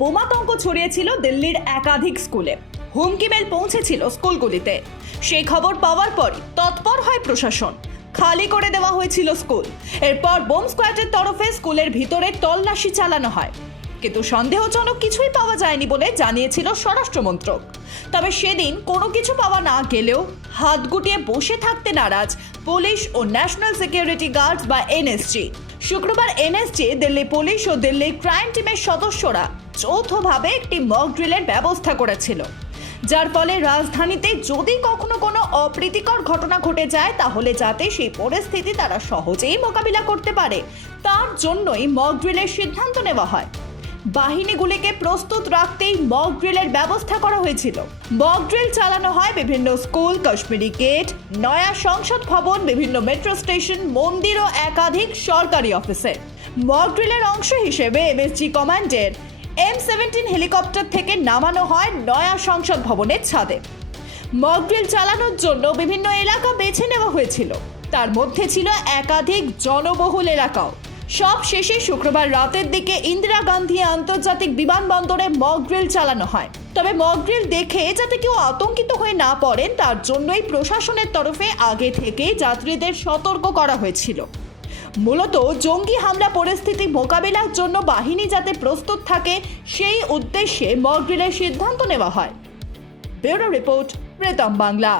বোমাতঙ্ক ছড়িয়েছিল দিল্লির একাধিক স্কুলে। হুমকি মেল পৌঁছেছিল স্কুলগুলিতে। সেই খবর পাওয়ার পরই তৎপর হয় প্রশাসন। খালি করে দেওয়া হয়েছিল স্কুল। এরপর বোম স্কোয়াডের তরফে স্কুলের ভিতরে তল্লাশি চালানো হয়, কিন্তু সন্দেহজনক কিছুই পাওয়া যায়নি বলে জানিয়েছিল স্বরাষ্ট্র মন্ত্রক। তবে সেদিন কোনো কিছু পাওয়া না গেলেও হাত গুটিয়ে বসে থাকতে নারাজ পুলিশ ও ন্যাশনাল সিকিউরিটি গার্ডস বা এনএসজি। শুক্রবার এনএসজি, দিল্লি পুলিশ ও দিল্লি ক্রাইম টিমের সদস্যরা যৌথভাবে একটি মক ড্রিলের ব্যবস্থা করেছিল, যার ফলে রাজধানীতে যদি কখনো কোনো অপ্রীতিকর ঘটনা ঘটে যায় তাহলে যাতে সেই পরিস্থিতি তারা সহজেই মোকাবিলা করতে পারে, তার জন্যই মক ড্রিলের সিদ্ধান্ত নেওয়া হয়। বাহিনীগুলিকে প্রস্তুত রাখতেই মক ড্রিলের ব্যবস্থা করা হয়েছিল। মক ড্রিল চালানো হয় বিভিন্ন স্কুল, কাশ্মীরি গেট, নয়া সংসদ ভবন, বিভিন্ন মেট্রো স্টেশন, মন্দির ও একাধিক সরকারি অফিসে। মক ড্রিলের অংশ হিসেবে এমএসজি কমান্ডের M17 হেলিকপ্টার থেকে নামানো হয় নয়া সংসদ ভবনের ছাদে। মক ড্রিল চালানোর জন্য বিভিন্ন এলাকা বেছে নেওয়া হয়েছিল, তার মধ্যে ছিল একাধিক জনবহুল এলাকাও। সব শেষে শুক্রবার রাতের দিকে ইন্দিরা গান্ধী আন্তর্জাতিক বিমানবন্দরে মক ড্রিল চালানো হয়। তবে মক ড্রিল দেখে যাতে কেউ আতঙ্কিত হয়ে না পড়েন তার জন্যই প্রশাসনের তরফে আগে থেকেই যাত্রীদের সতর্ক করা হয়েছিল। মূলত জঙ্গি হামলা পরিস্থিতি মোকাবিলার জন্য বাহিনী যাতে প্রস্তুত থাকে সেই উদ্দেশ্যে মক ড্রিলের সিদ্ধান্ত নেওয়া হয়। Bureau report, Pritam Bangla.